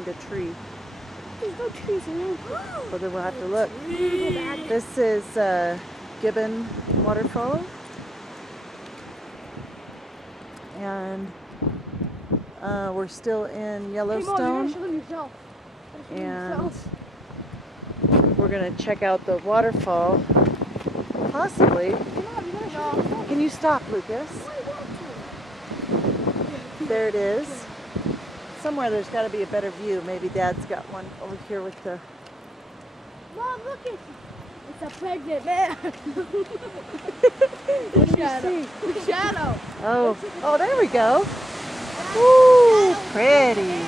behind a tree. There's no trees around. Well, then we'll have to look. This is Gibbon Waterfall. And we're still in Yellowstone. And we're going to check out the waterfall. Possibly. Can you stop, Lucas? There it is. Somewhere there's got to be a better view. Maybe Dad's got one over here with the... Mom, look at it. It's a pregnant man. The shadow. The shadow. Oh, there we go. Ooh, pretty.